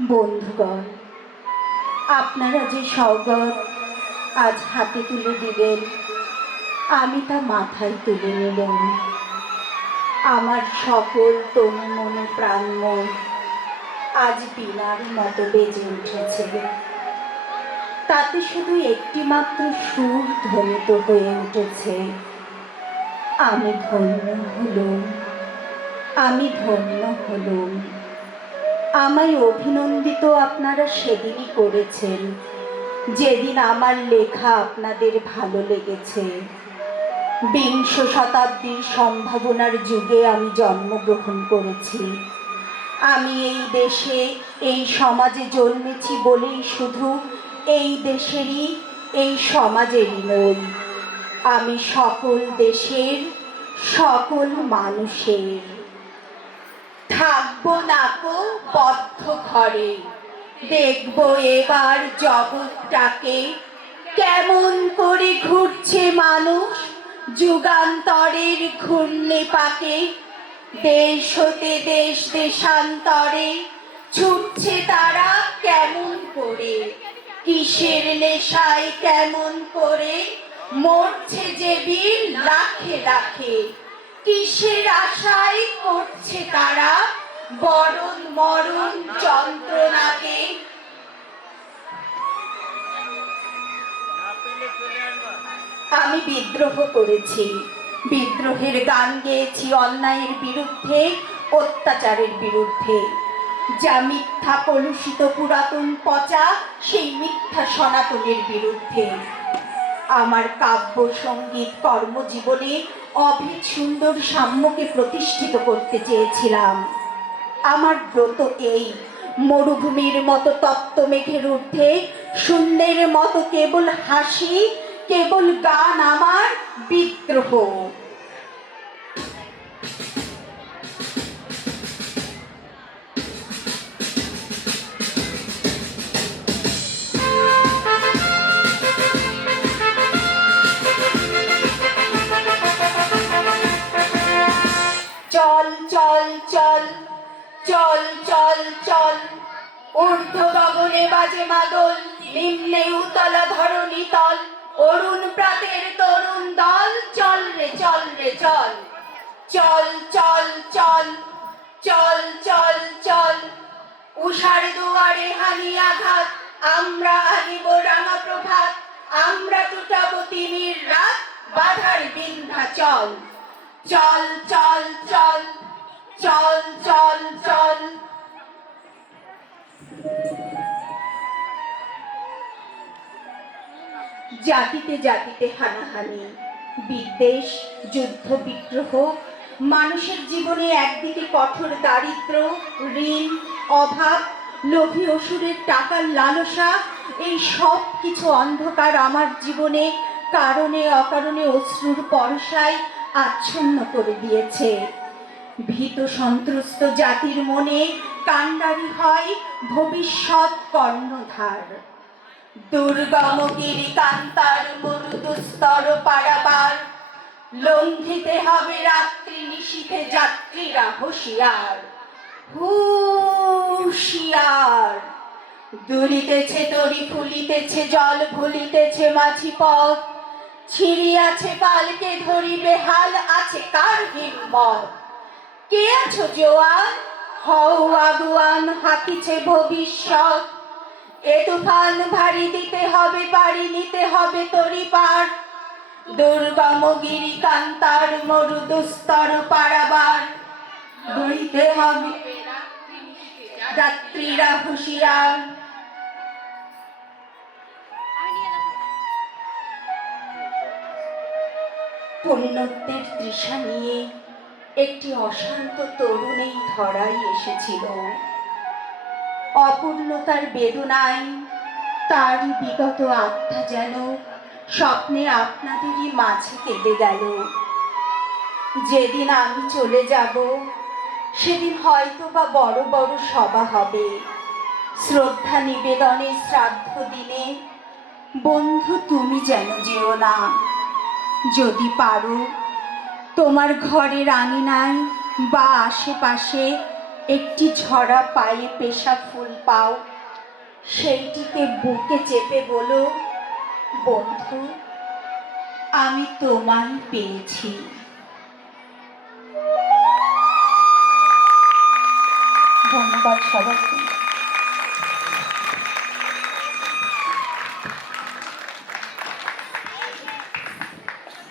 বন্ধুগণ, আপনারা যে সৌগত আজ হাতে তুলে দিলেন, আমি তা মাথায় তুলে নিলাম। আমার সকল তনু মন প্রাণ মন আজ বিনার মতো বেজে উঠেছে। তাতে শুধু একটি মাত্র সুর ধ্বনিত হয়ে উঠেছে। আমি ধন্য হলুম, আমি ধন্য হলুম। আমায় অভিনন্দিত আপনারা সেদিনই করেছেন। যেদিন আমার লেখা আপনাদের ভালো লেগেছে। বিংশ শতাব্দীর সম্ভাবনার যুগে আমি জন্মগ্রহণ করেছি। আমি এই দেশে, এই সমাজে জন্মেছি বলেই শুধু এই দেশেরই, এই সমাজেরই নই। আমি সকল দেশের, সকল মানুষের। থাকব নাকো বদ্ধ ঘরে। দেখব এবার জগৎটাকে কেমন করে ঘুরছে মানুষ যুগান্তরের ঘূর্ণে পাকে দেশ হতে দেশ দেশান্তরে ছুটছে তারা কেমন করে? কিসের নেশায় কেমন করে মরছে যে বীর লাখে লাখে? কিসের আশায় করছে তারা? বরণ মরণ যন্ত্রণাকে। আমি বিদ্রোহ করেছি। বিদ্রোহের গান গেয়েছি অন্যায়ের বিরুদ্ধে, অত্যাচারের বিরুদ্ধে। যা মিথ্যা কলুষিত পুরাতন পচা, সেই মিথ্যা সনাতনের বিরুদ্ধে। আমার কাব্য, সংগীত, কর্মজীবনে অভেদ সুন্দর সাম্যকে প্রতিষ্ঠিত করতে চেয়েছিলাম। আমার ব্রত এই, মরুভূমির মতো তপ্ত মেঘের ঊর্ধ্বে, শূন্যের মতো কেবল হাসি, কেবল গান আমার বিদ্রোহ চল চল চল। ঊর্ধ্ব গগনে বাজে মাদল, নিম্নে উতল ধরণী তল। অরুণ প্রাতের তরুণ দল, চল রে চল রে, চল। চল চল চল চল চল চল। উষার দুয়ারে হানি আঘাত, আমরা আনিব রাঙা প্রভাত। আমরা টুটাবো তিমির রাত, বাধার বিন্ধা চল চল চল চল। চল চল চল। জাতিতে জাতিতে হানাহানি, বিদ্বেষ, যুদ্ধ বিগ্রহ মানুষের জীবনে একদিকে কঠোর দারিদ্র, ঋণ, অভাব, লোভী অসুরের টাকার লালসা, এই সব কিছু অন্ধকার আমার জীবনে কারণে অকারণে অশ্রুর পরশায় আচ্ছন্ন করে দিয়েছে। ভীত সন্ত্রস্ত জাতির মনে কাণ্ডারি হয় ভবিষ্যৎ কর্ণধার। দুর্গম গিরিকান্তার মরুদুস্তর পারাবার, লঙ্ঘিতে হবে রাত্রি নিশীথে যাত্রীরা হুঁশিয়ার। হুঁশিয়ার। দুলিতেছে তরি, ফুলিতেছে জল, ভুলিতেছে মাঝি পথ। ছিড়িয়াছে পালকে ধরিবে হাল, আছে কার হিম্মত কে আছো জোয়ান? হও আগুয়ান হাকিছে ভবিষ্যৎ। এ তুফান ভারী দিতে হবে পারি নিতে হবে তরি পার। দুর্গম গিরি কান্তার মরু দুস্তর পারাবার। গড়িতে হবে যাত্রীরা হুঁশিয়ার। পূর্ণত্বের তৃষা নিয়ে একটি অশান্ত তরুণ ধরাই এসেছিল। অপূর্ণতার বেদনায় তারই বিগত আত্মা যেন স্বপ্নে আপনাদেরই মাঝে কেঁদে গেল। যেদিন আমি চলে যাব, সেদিন হয়তো বা বড় বড় সভা হবে। শ্রদ্ধা নিবেদনে শ্রাদ্ধ দিনে, বন্ধু তুমি যেন যেও না। যদি পারো তোমার ঘরের আঙিনায় বা আশেপাশে একটি ঝরা পায়ে পেশা ফুল পাও সেইটিকে বুকে চেপে বলো, বন্ধু, আমি তোমায় পেয়েছি। ধন্যবাদ সবাইকে।